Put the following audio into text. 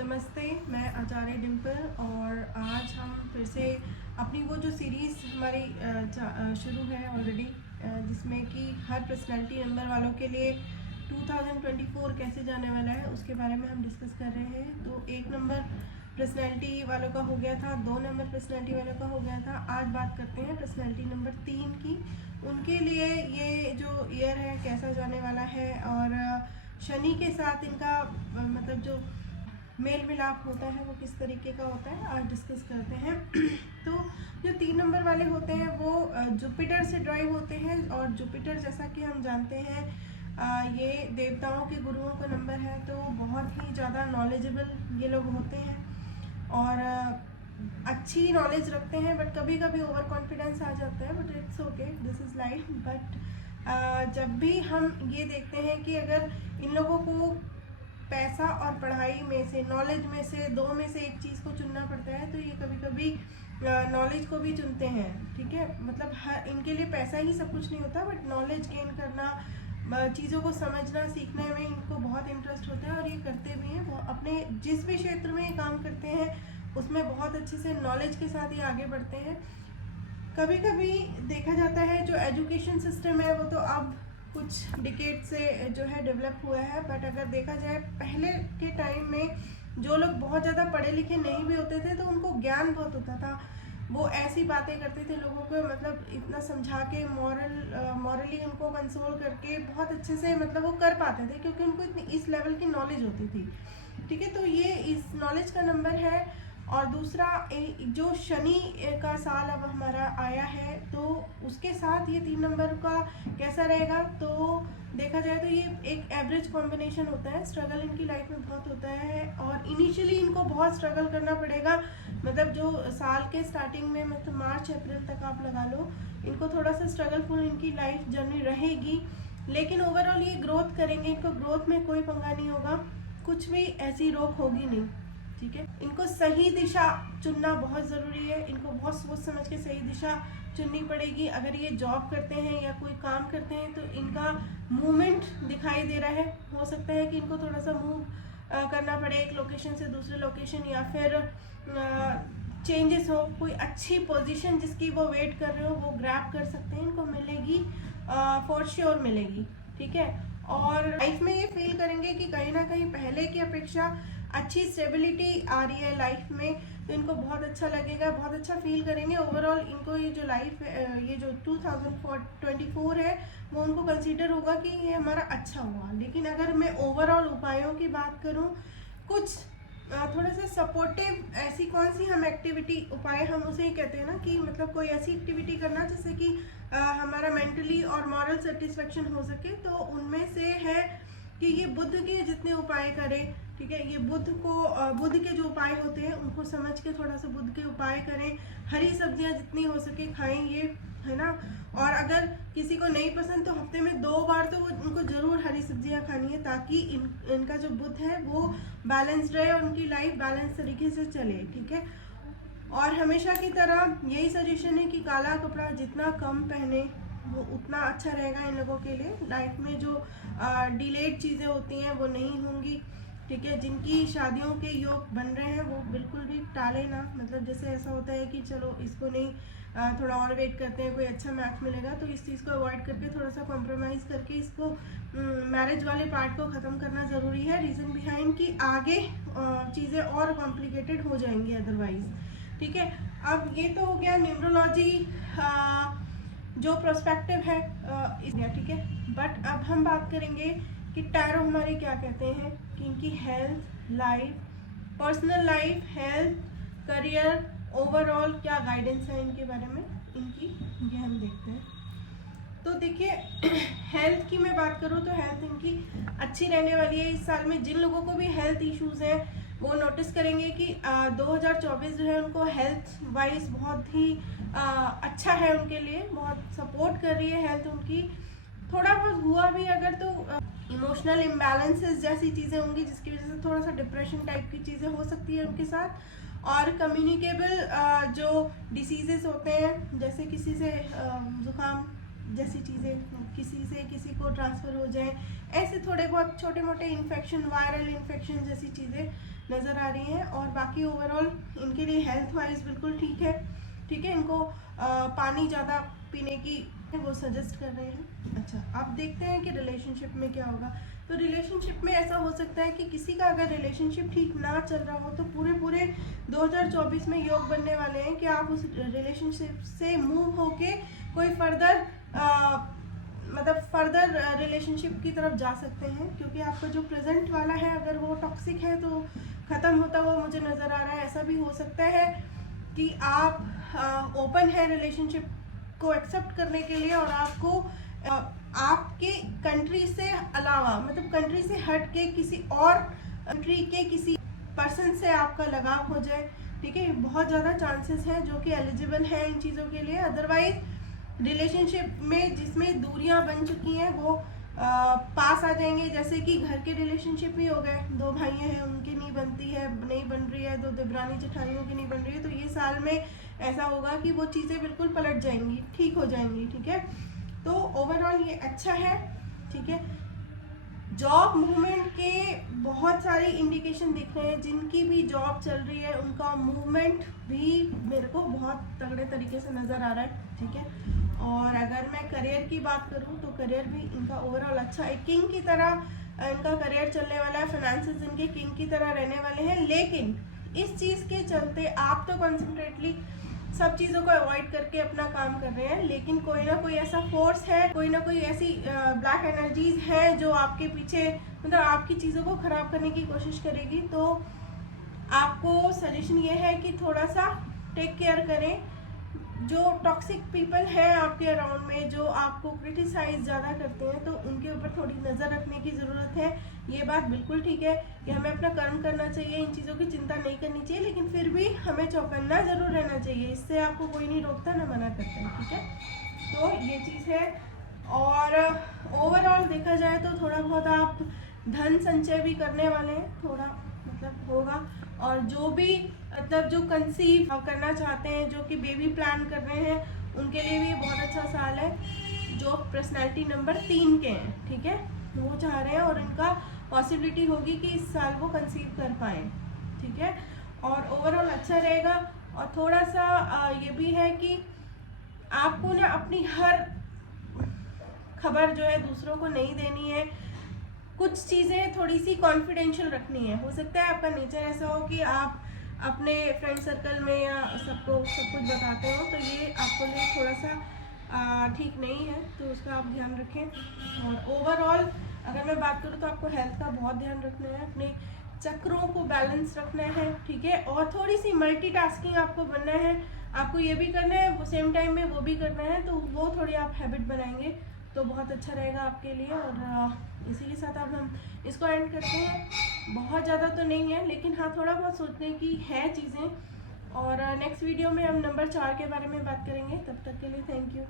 नमस्ते, मैं आचार्य डिम्पल और आज हम फिर से अपनी वो जो सीरीज़ हमारी शुरू है ऑलरेडी, जिसमें कि हर पर्सनैलिटी नंबर वालों के लिए 2024 कैसे जाने वाला है उसके बारे में हम डिस्कस कर रहे हैं। तो 1 नंबर पर्सनैलिटी वालों का हो गया था, 2 नंबर पर्सनैलिटी वालों का हो गया था। आज बात करते हैं पर्सनैलिटी नंबर 3 की। उनके लिए ये जो ईयर है कैसा जाने वाला है और शनि के साथ इनका मतलब जो मेल मिलाप होता है वो किस तरीके का होता है, आज डिस्कस करते हैं। तो जो 3 नंबर वाले होते हैं वो जुपिटर से ड्राइव होते हैं और जुपिटर जैसा कि हम जानते हैं ये देवताओं के गुरुओं का नंबर है, तो बहुत ही ज़्यादा नॉलेजेबल ये लोग होते हैं और अच्छी नॉलेज रखते हैं। बट कभी कभी ओवर कॉन्फिडेंस आ जाता है, but it's okay, this is life. But जब भी हम ये देखते हैं कि अगर इन लोगों को पैसा और पढ़ाई में से, नॉलेज में से, दो में से एक चीज़ को चुनना पड़ता है, तो ये कभी कभी नॉलेज को भी चुनते हैं। ठीक है, मतलब हर इनके लिए पैसा ही सब कुछ नहीं होता, बट नॉलेज गेन करना, चीज़ों को समझना सीखने में इनको बहुत इंटरेस्ट होता है और ये करते भी हैं। वो अपने जिस भी क्षेत्र में ये काम करते हैं उसमें बहुत अच्छे से नॉलेज के साथ ये आगे बढ़ते हैं। कभी कभी देखा जाता है जो एजुकेशन सिस्टम है वो तो अब कुछ डिकेड से जो है डेवलप हुआ है, बट अगर देखा जाए पहले के टाइम में जो लोग बहुत ज़्यादा पढ़े लिखे नहीं भी होते थे तो उनको ज्ञान बहुत होता था। वो ऐसी बातें करते थे लोगों को, मतलब इतना समझा के मॉरली उनको कंसोल करके बहुत अच्छे से मतलब वो कर पाते थे, क्योंकि उनको इतनी इस लेवल की नॉलेज होती थी। ठीक है, तो ये इस नॉलेज का नंबर है। और दूसरा जो शनि का साल अब हमारा आया है तो उसके साथ ये 3 नंबर का कैसा रहेगा, तो देखा जाए तो ये एक एवरेज कॉम्बिनेशन होता है। स्ट्रगल इनकी लाइफ में बहुत होता है और इनिशियली इनको बहुत स्ट्रगल करना पड़ेगा। मतलब जो साल के स्टार्टिंग में, मतलब मार्च अप्रैल तक आप लगा लो, इनको थोड़ा सा स्ट्रगलफुल इनकी लाइफ जर्नी रहेगी, लेकिन ओवरऑल ये ग्रोथ करेंगे। इनको ग्रोथ में कोई पंगा नहीं होगा, कुछ भी ऐसी रोक होगी नहीं। ठीक है, इनको सही दिशा चुनना बहुत ज़रूरी है। इनको बहुत सोच समझ के सही दिशा चुननी पड़ेगी। अगर ये जॉब करते हैं या कोई काम करते हैं तो इनका मूवमेंट दिखाई दे रहा है, हो सकता है कि इनको थोड़ा सा मूव करना पड़े एक लोकेशन से दूसरे लोकेशन, या फिर चेंजेस हो, कोई अच्छी पोजीशन जिसकी वो वेट कर रहे हो वो ग्रैब कर सकते हैं, इनको मिलेगी, फॉर श्योर मिलेगी। ठीक है, और लाइफ में ये फील करेंगे कि कहीं ना कहीं पहले की अपेक्षा अच्छी स्टेबिलिटी आ रही है लाइफ में, तो इनको बहुत अच्छा लगेगा, बहुत अच्छा फील करेंगे। ओवरऑल इनको ये जो लाइफ ये जो 2024 है वो उनको कंसीडर होगा कि ये हमारा अच्छा हुआ। लेकिन अगर मैं ओवरऑल उपायों की बात करूं, कुछ थोड़ा सा सपोर्टिव ऐसी कौन सी हम एक्टिविटी, उपाय हम उसे ही कहते हैं ना, कि मतलब कोई ऐसी एक्टिविटी करना जिससे कि हमारा मेंटली और मॉरल सेटिस्फेक्शन हो सके, तो उनमें से है कि ये बुद्ध के जितने उपाय करें। ठीक है, ये बुद्ध के जो उपाय होते हैं उनको समझ के थोड़ा सा बुद्ध के उपाय करें। हरी सब्जियां जितनी हो सके खाएं, ये है ना। और अगर किसी को नहीं पसंद तो हफ्ते में 2 बार तो उनको ज़रूर हरी सब्जियां खानी है, ताकि इनका जो बुद्ध है वो बैलेंस्ड रहे और उनकी लाइफ बैलेंस तरीके से चले। ठीक है, और हमेशा की तरह यही सजेशन है कि काला कपड़ा जितना कम पहने वो उतना अच्छा रहेगा इन लोगों के लिए। लाइफ में जो डिलेड चीज़ें होती हैं वो नहीं होंगी। ठीक है, जिनकी शादियों के योग बन रहे हैं वो बिल्कुल भी टाले ना। मतलब जैसे ऐसा होता है कि चलो इसको नहीं, थोड़ा और वेट करते हैं, कोई अच्छा मैच मिलेगा, तो इस चीज़ को अवॉइड करके थोड़ा सा कॉम्प्रोमाइज़ करके इसको मैरिज वाले पार्ट को ख़त्म करना ज़रूरी है। रीज़न बिहाइंड कि आगे चीज़ें और कॉम्प्लिकेटेड हो जाएंगी अदरवाइज़। ठीक है, अब ये तो हो गया न्यूमरोलॉजी जो प्रोस्पेक्टिव है ठीक है। बट अब हम बात करेंगे कि टैरो हमारे क्या कहते हैं, कि इनकी health, life, personal life, health, career, overall क्या गाइडेंस है इनके बारे में, इनकी ये हम देखते हैं। तो देखिए, हेल्थ की मैं बात करूँ तो हेल्थ इनकी अच्छी रहने वाली है इस साल में। जिन लोगों को भी हेल्थ इश्यूज़ हैं वो नोटिस करेंगे कि 2024 जो है उनको हेल्थ वाइज बहुत ही अच्छा है, उनके लिए बहुत सपोर्ट कर रही है हेल्थ उनकी। थोड़ा बहुत हुआ भी अगर तो इमोशनल इम्बैलेंसेस जैसी चीज़ें होंगी जिसकी वजह से थोड़ा सा डिप्रेशन टाइप की चीज़ें हो सकती है उनके साथ। और कम्युनिकेबल जो डिसीजेस होते हैं, जैसे किसी से जुकाम जैसी चीज़ें, किसी से किसी को ट्रांसफ़र हो जाए, ऐसे थोड़े बहुत छोटे मोटे इन्फेक्शन, वायरल इन्फेक्शन जैसी चीज़ें नज़र आ रही हैं। और बाकी ओवरऑल इनके लिए हेल्थ वाइज बिल्कुल ठीक है। इनको पानी ज़्यादा पीने की वो सजेस्ट कर रहे हैं। अच्छा, अब देखते हैं कि रिलेशनशिप में क्या होगा। तो रिलेशनशिप में ऐसा हो सकता है कि किसी का अगर रिलेशनशिप ठीक ना चल रहा हो तो पूरे 2024 में योग बनने वाले हैं कि आप उस रिलेशनशिप से मूव होके कोई फर्दर फर्दर रिलेशनशिप की तरफ जा सकते हैं, क्योंकि आपका जो प्रेजेंट वाला है अगर वो टॉक्सिक है तो ख़त्म होता हुआ मुझे नज़र आ रहा है। ऐसा भी हो सकता है कि आप ओपन है रिलेशनशिप को एक्सेप्ट करने के लिए और आपको आपके कंट्री से अलावा, मतलब कंट्री से हट के किसी और कंट्री के किसी पर्सन से आपका लगाव हो जाए। ठीक है, बहुत ज़्यादा चांसेस हैं जो कि एलिजिबल हैं इन चीज़ों के लिए। अदरवाइज रिलेशनशिप में जिसमें दूरियां बन चुकी हैं वो पास आ जाएंगे। जैसे कि घर के रिलेशनशिप भी हो गए, दो भाई हैं उनकी नहीं बनती है, नहीं बन रही है, दो देवरानी जेठानियों की नहीं बन रही है, तो ये साल में ऐसा होगा कि वो चीज़ें बिल्कुल पलट जाएंगी, ठीक हो जाएंगी। ठीक है, तो ओवरऑल ये अच्छा है। ठीक है, जॉब मूवमेंट के बहुत सारे इंडिकेशन दिख रहे हैं। जिनकी भी जॉब चल रही है उनका मूवमेंट भी मेरे को बहुत तगड़े तरीके से नज़र आ रहा है। ठीक है, और अगर मैं करियर की बात करूं तो करियर भी इनका ओवरऑल अच्छा है। किंग की तरह इनका करियर चलने वाला है, फाइनेंसेस इनके किंग की तरह रहने वाले हैं। लेकिन इस चीज़ के चलते आप तो कॉन्सेंट्रेटली सब चीज़ों को अवॉइड करके अपना काम कर रहे हैं, लेकिन कोई ना कोई ऐसा फोर्स है, कोई ना कोई ऐसी ब्लैक एनर्जीज है जो आपके पीछे, मतलब आपकी चीज़ों को ख़राब करने की कोशिश करेगी। तो आपको सजेशन ये है कि थोड़ा सा टेक केयर करें। जो टॉक्सिक पीपल हैं आपके अराउंड में, जो आपको क्रिटिसाइज ज़्यादा करते हैं, तो उनके ऊपर थोड़ी नज़र रखने की ज़रूरत है। ये बात बिल्कुल ठीक है कि हमें अपना कर्म करना चाहिए, इन चीज़ों की चिंता नहीं करनी चाहिए, लेकिन फिर भी हमें चौकन्ना ज़रूर रहना चाहिए। इससे आपको कोई नहीं रोकता, ना मना करता है। ठीक है, तो ये चीज़ है। और ओवरऑल देखा जाए तो थोड़ा बहुत आप धन संचय भी करने वाले हैं, थोड़ा मतलब होगा। और जो भी मतलब जो कंसीव करना चाहते हैं, जो कि बेबी प्लान कर रहे हैं, उनके लिए भी बहुत अच्छा साल है। जो पर्सनैलिटी नंबर 3 के हैं, ठीक है, वो चाह रहे हैं और इनका पॉसिबिलिटी होगी कि इस साल वो कंसीव कर पाएँ। ठीक है, और ओवरऑल अच्छा रहेगा। और थोड़ा सा ये भी है कि आपको ना अपनी हर खबर जो है दूसरों को नहीं देनी है। कुछ चीज़ें थोड़ी सी कॉन्फिडेंशियल रखनी है। हो सकता है आपका नेचर ऐसा हो कि आप अपने फ्रेंड सर्कल में या सबको सब कुछ बताते हो, तो ये आपको लिए थोड़ा सा ठीक नहीं है, तो उसका आप ध्यान रखें। और ओवरऑल अगर मैं बात करूँ तो आपको हेल्थ का बहुत ध्यान रखना है, अपने चक्रों को बैलेंस रखना है। ठीक है, और थोड़ी सी मल्टीटास्किंग आपको बनना है। आपको ये भी करना है, वो सेम टाइम में वो भी करना है, तो वो थोड़ी आप हैबिट बनाएंगे तो बहुत अच्छा रहेगा आपके लिए। और इसी के साथ अब हम इसको एंड करते हैं। बहुत ज़्यादा तो नहीं है, लेकिन हाँ थोड़ा बहुत सोचने की है चीज़ें। और नेक्स्ट वीडियो में हम नंबर 4 के बारे में बात करेंगे। तब तक के लिए थैंक यू।